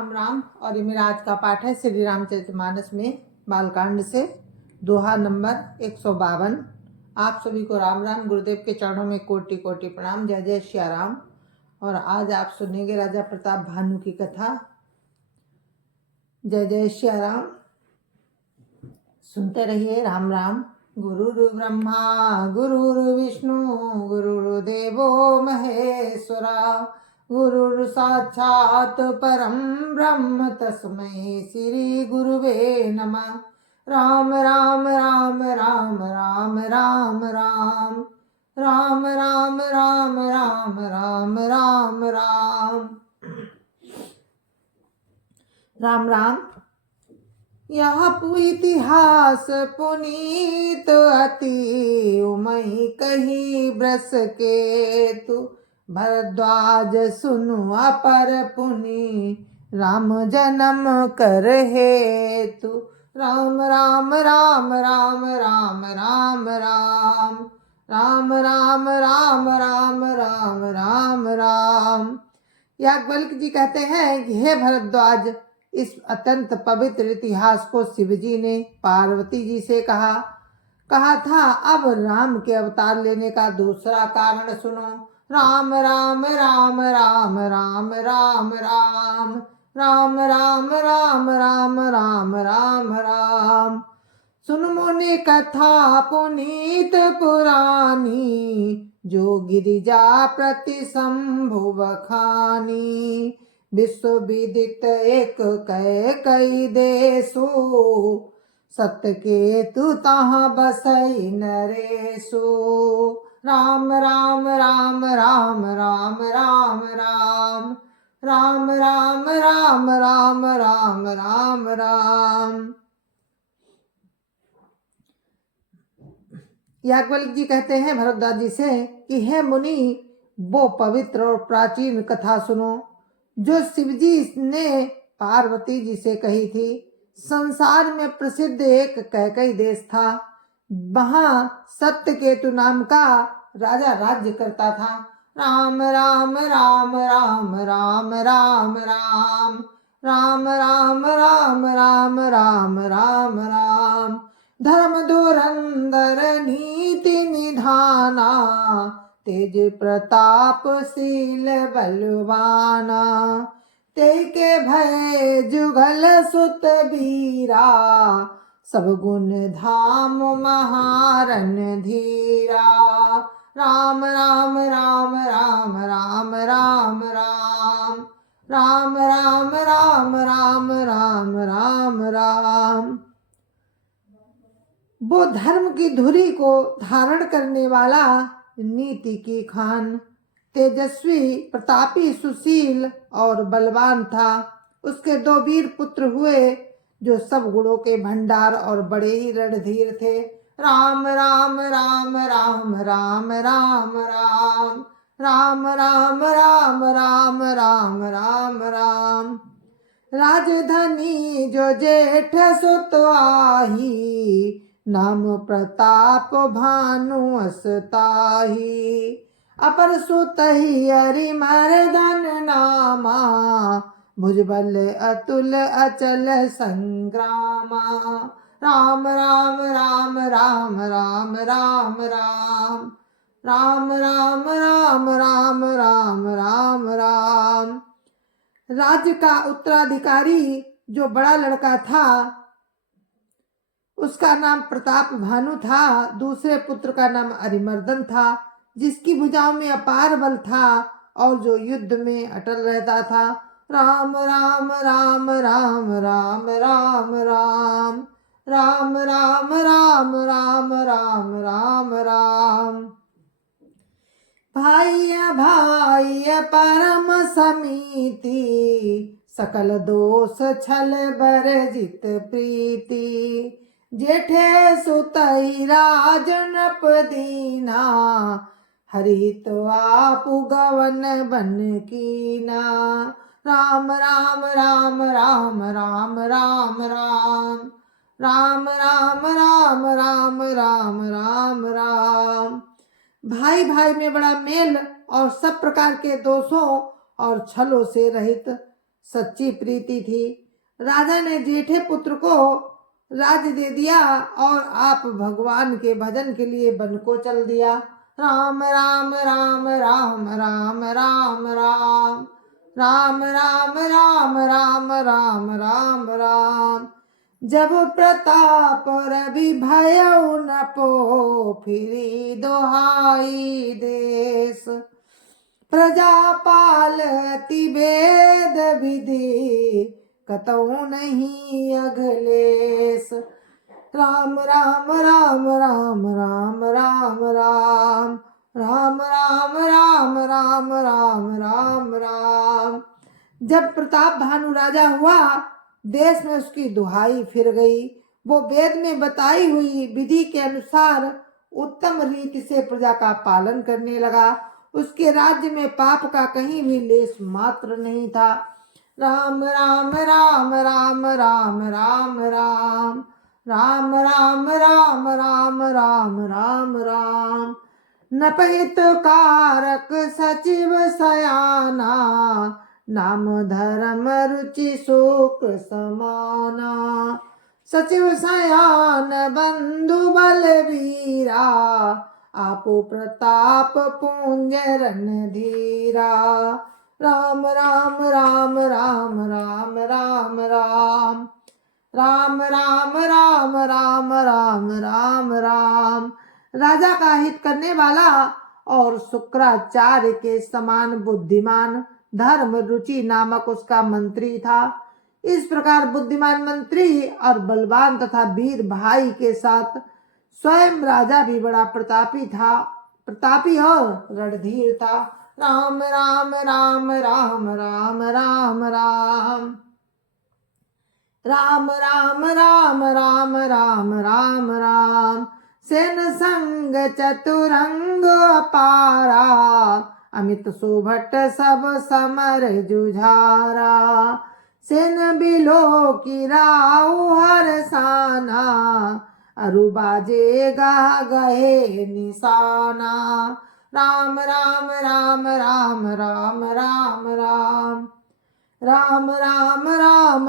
राम राम। और ये मेरा आज का पाठ है श्री रामचरितमानस में बालकांड से दोहा नंबर 152। आप सभी को राम राम। गुरुदेव के चरणों में कोटि कोटि प्रणाम। जय जय श्री राम। और आज आप सुनेंगे राजा प्रताप भानु की कथा। जय जय श्री राम। सुनते रहिए। राम राम। गुरुर् ब्रह्मा गुरुर्विष्णु गुरुर्देवो महेश्वरा गुरुर् साक्षात् परम ब्रह्म तस्मै श्री गुरुवे नमः। राम राम राम राम राम राम राम राम राम राम राम राम राम राम राम राम। यह इतिहास पुनीत अति उमई कही ब्रस के तु भरद्वाज सुनु अपर पुनि राम जन्म कर हेतु। राम राम राम राम राम राम राम राम राम राम राम राम राम राम। याज्ञवल्क्य जी कहते हैं कि हे भरद्वाज, इस अत्यंत पवित्र इतिहास को शिवजी ने पार्वती जी से कहा था। अब राम के अवतार लेने का दूसरा कारण सुनो। राम राम राम राम राम राम राम राम राम राम राम राम राम राम। सुन मुनि कथा पुनीत पुरानी जो गिरिजा प्रति शंभु बखानी। विश्व विदित एक कई देशु सत्य के तु तहाँ बसई नरेशु। राम राम राम राम राम राम राम राम राम राम राम राम राम राम। याज्ञवल्क्य जी कहते हैं भरद्वाज जी से कि हे मुनि, वो पवित्र और प्राचीन कथा सुनो जो शिवजी ने पार्वती जी से कही थी। संसार में प्रसिद्ध एक कैकई देश था। वहां सत्यकेतु नाम का राजा राज्य करता था। राम राम राम राम राम राम राम राम राम राम राम राम राम राम। धर्म धुरंधर नीति निधाना तेज प्रतापशील बलवाना। ते के भय जुगल सुत बीरा सब गुण धाम महारन धीरा। राम राम राम राम राम राम राम राम राम राम राम राम राम राम। वो धर्म की धुरी को धारण करने वाला, नीति की खान, तेजस्वी, प्रतापी, सुशील और बलवान था। उसके 2 वीर पुत्र हुए जो सब गुणों के भंडार और बड़े ही रणधीर थे। राम राम राम राम राम राम राम राम राम राम राम राम राम राम। राजधानी जो जेठ सुत आही नाम प्रताप भानु असताही। अपर सुत ही हरि मर्दन नामा भुजबल अतुल अचल संग्रामा। राम राम राम राम राम राम राम राम राम राम राम राम राम राम। राज्य का उत्तराधिकारी जो बड़ा लड़का था उसका नाम प्रताप भानु था। दूसरे पुत्र का नाम अरिमर्दन था, जिसकी भुजाओं में अपार बल था और जो युद्ध में अटल रहता था। राम राम राम राम राम राम राम राम राम राम राम राम राम राम। भाई भाई परम समीति सकल दोष छल बरजित प्रीति। जेठे सुतई राजनप दीना हरित आपु गवन बन कीना। राम राम राम राम राम राम राम राम राम राम राम राम राम राम। भाई भाई में बड़ा मेल और सब प्रकार के दोषों और छलों से रहित सच्ची प्रीति थी। राजा ने जेठे पुत्र को राज्य दे दिया और आप भगवान के भजन के लिए वन को चल दिया। राम राम राम राम राम राम राम राम राम राम राम राम राम राम। जब प्रताप रवि भयउ न पो फिरी दोहाई देश। प्रजा पालती वेद विधि कतहु नहीं अघलेश। राम राम राम राम राम राम राम राम राम राम राम राम राम राम। जब प्रताप भानु राजा हुआ, देश में उसकी दुहाई फिर गई। वो वेद में बताई हुई विधि के अनुसार उत्तम रीति से प्रजा का पालन करने लगा। उसके राज्य में पाप का कहीं भी लेश मात्र नहीं था। राम राम राम राम राम राम राम राम राम राम राम राम राम राम। नपहित कारक सचिव सयाना नाम धर्म रुचि शोक समाना। सचिव सयान बंधु बलवीरा आपो प्रताप पुंज रणधीरा। राम राम राम राम राम राम राम राम राम राम राम राम राम राम। राजा का हित करने वाला और शुक्राचार्य के समान बुद्धिमान धर्म रुचि नामक उसका मंत्री था। इस प्रकार बुद्धिमान मंत्री और बलवान तथा वीर भाई के साथ स्वयं राजा भी बड़ा प्रतापी और रणधीर था। राम राम राम राम राम राम राम राम राम राम राम राम राम राम। सेन संग चतुरंग अपारा अमित सुभट सब समर जुझारा। सेन बिलो की राव हरसाना अरु बाजे गा गए निशाना। राम राम राम राम राम राम राम राम राम राम राम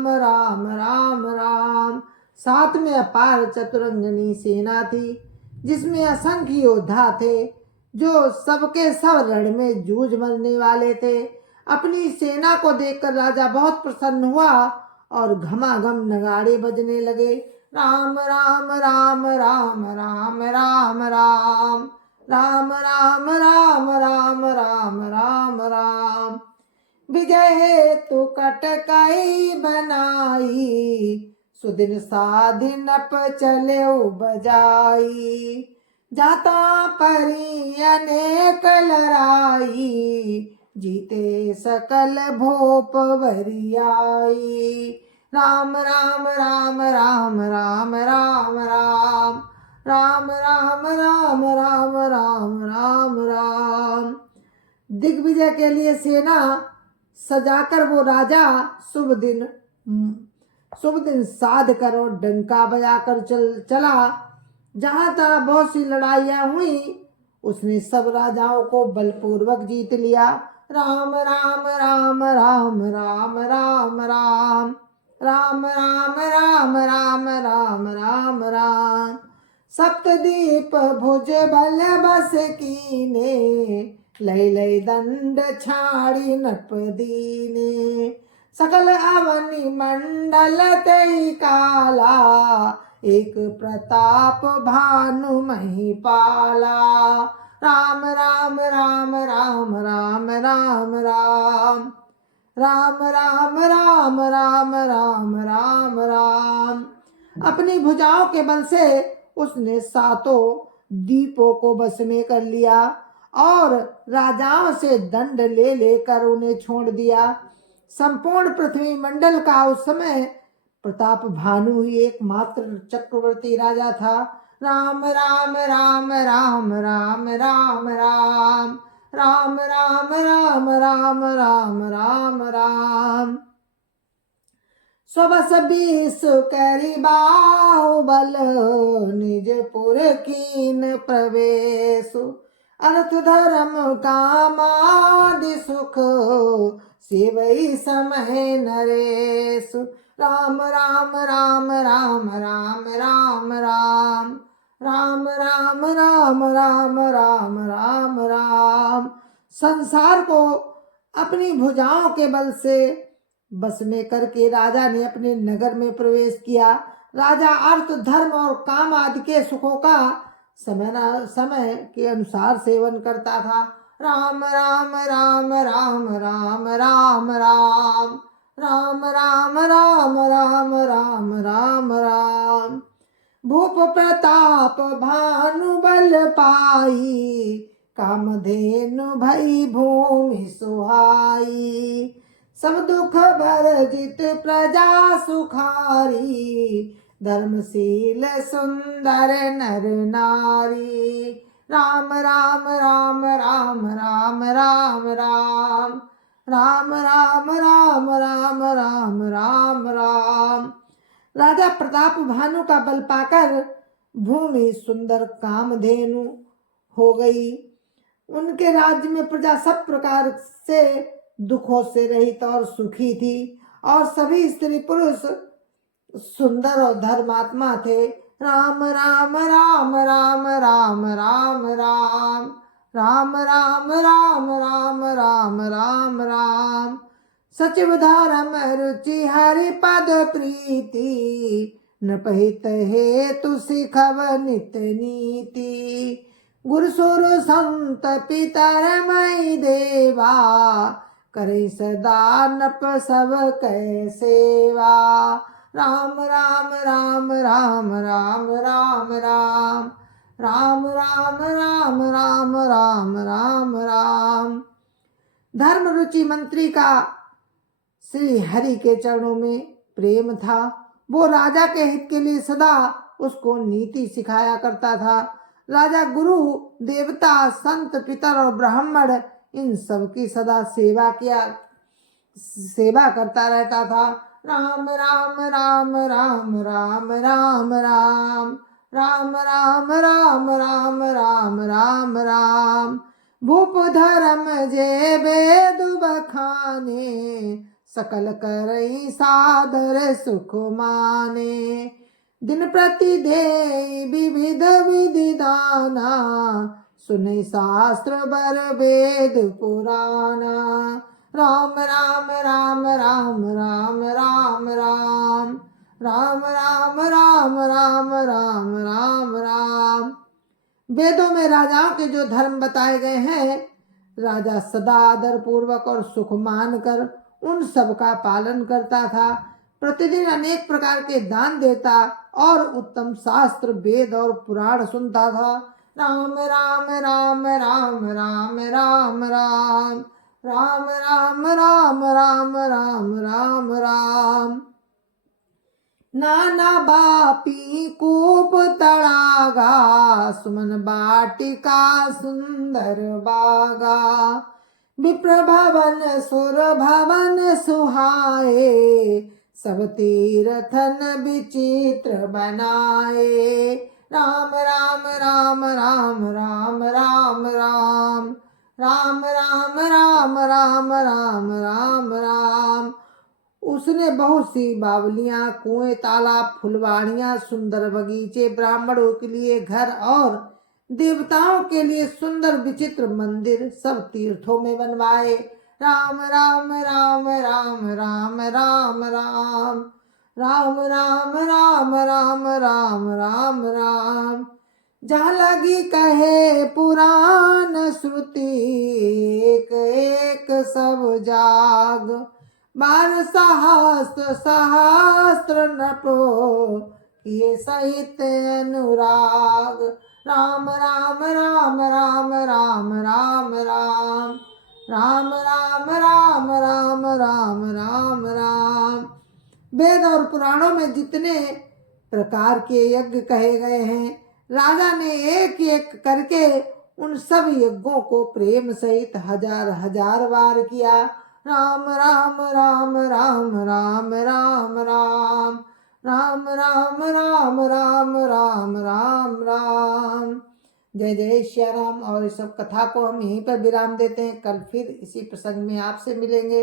राम राम राम। साथ में अपार चतुरंगनी सेना थी, जिसमें असंख्य योद्धा थे, जो सबके सब रण में जूझ मरने वाले थे। अपनी सेना को देखकर राजा बहुत प्रसन्न हुआ और घमाघम नगाड़े बजने लगे। राम राम राम राम राम राम राम राम राम राम राम राम राम राम। विजय हेतु कटकाई बनाई सुदिन साधिन चले बजाई। जाता परी अनेक लड़ाई जीते सकल भोप वरियाई। राम राम राम राम राम राम राम राम राम राम राम राम राम राम। दिग्विजय के लिए सेना सजाकर वो राजा शुभ दिन साध कर और डंका बजाकर चला। जहां तहां बहुत सी लड़ाइयां हुई, उसने सब राजाओं को बलपूर्वक जीत लिया। राम राम राम राम राम राम राम राम राम राम राम राम राम राम। सप्तदीप भुज बल बस कीने लय लय दंड छाड़ी नप दीने। सकल अवनि मंडल तई काला एक प्रताप भानु महिपाला। राम राम राम राम राम राम राम राम राम राम राम राम राम राम। अपनी भुजाओं के बल से उसने सातों दीपों को बस में कर लिया और राजाओं से दंड ले लेकर उन्हें छोड़ दिया। संपूर्ण पृथ्वी मंडल का उस समय प्रताप भानु ही एकमात्र चक्रवर्ती राजा था। राम राम राम राम राम राम राम राम राम राम राम राम राम राम। स्वबस बीस करी बाहुबल निज पुर कीन प्रवेश। अर्थ धर्म कामादि सुख सेवई समय नरेश। राम राम राम राम राम राम राम राम राम राम राम राम राम राम। संसार को अपनी भुजाओं के बल से बस में करके राजा ने अपने नगर में प्रवेश किया। राजा अर्थ धर्म और काम आदि के सुखों का समय के अनुसार सेवन करता था। राम राम राम राम राम राम राम राम राम राम राम राम राम राम। भूप प्रताप भानु बल पाई, कामधेनु भई भूमि सुहाई। सब दुख भरजित प्रजा सुखारी, धर्मशील सुंदर नर नारी। राम राम राम राम राम राम राम राम राम राम राम राम राम राम। राजा प्रताप भानु का बल पाकर भूमि सुंदर कामधेनु हो गई। उनके राज्य में प्रजा सब प्रकार से दुखों से रहित और सुखी थी और सभी स्त्री पुरुष सुंदर और धर्मात्मा थे। राम राम राम राम राम राम राम राम राम राम राम राम राम राम। सचिव धर्म रुचि हरि पद प्रीति, नृपहित हेतु सिखव नित नीति। गुरु सुर संत पितर मई देवा, करे सदा नप सब कै सेवा। राम राम राम राम राम राम राम राम राम राम राम राम राम राम। धर्म रुचि मंत्री का श्री हरि के चरणों में प्रेम था। वो राजा के हित के लिए सदा उसको नीति सिखाया करता था। राजा गुरु देवता संत पितर और ब्राह्मण इन सब की सदा सेवा करता रहता था। राम राम राम राम राम राम राम राम राम राम राम राम राम राम। भूप धर्म जे वेद बखाने, सकल करई सादर सुख माने। दिन प्रति देई विविध विधि दाना, सुनै शास्त्र बर वेद पुराना। राम राम राम राम राम राम राम राम राम राम राम राम राम राम। वेदों में राजाओं के जो धर्म बताए गए हैं, राजा सदा आदर पूर्वक और सुख मानकर उन सब का पालन करता था। प्रतिदिन अनेक प्रकार के दान देता और उत्तम शास्त्र वेद और पुराण सुनता था। राम राम राम राम राम राम राम राम राम राम राम राम राम राम। नाना बापी कूप तड़ागा, सुमन बाटिका सुंदर बागा। विप्र भवन सुर भवन सुहाए, सब तीर्थन विचित्र बनाए। राम राम राम राम राम राम राम राम राम राम राम राम राम राम। उसने बहुत सी बावलियां, कुएं, तालाब, फुलवाड़ियां, सुंदर बगीचे, ब्राह्मणों के लिए घर और देवताओं के लिए सुंदर विचित्र मंदिर सब तीर्थों में बनवाए। राम राम राम राम राम राम राम राम राम राम राम राम राम राम। जहाँ लगी कहे पुराण श्रुति, एक एक सब जाग। बार सहस्त्र सहस्त्र नपो, किए सहित अनुराग। राम राम राम राम राम राम राम राम राम राम राम राम राम राम। वेद और पुराणों में जितने प्रकार के यज्ञ कहे गए हैं, राजा ने एक एक करके उन सब यज्ञों को प्रेम सहित हजार हजार बार किया। राम राम राम राम राम राम राम राम राम राम राम राम राम राम। जय जय श्री राम। और इस सब कथा को हम यहीं पर विराम देते हैं। कल फिर इसी प्रसंग में आपसे मिलेंगे।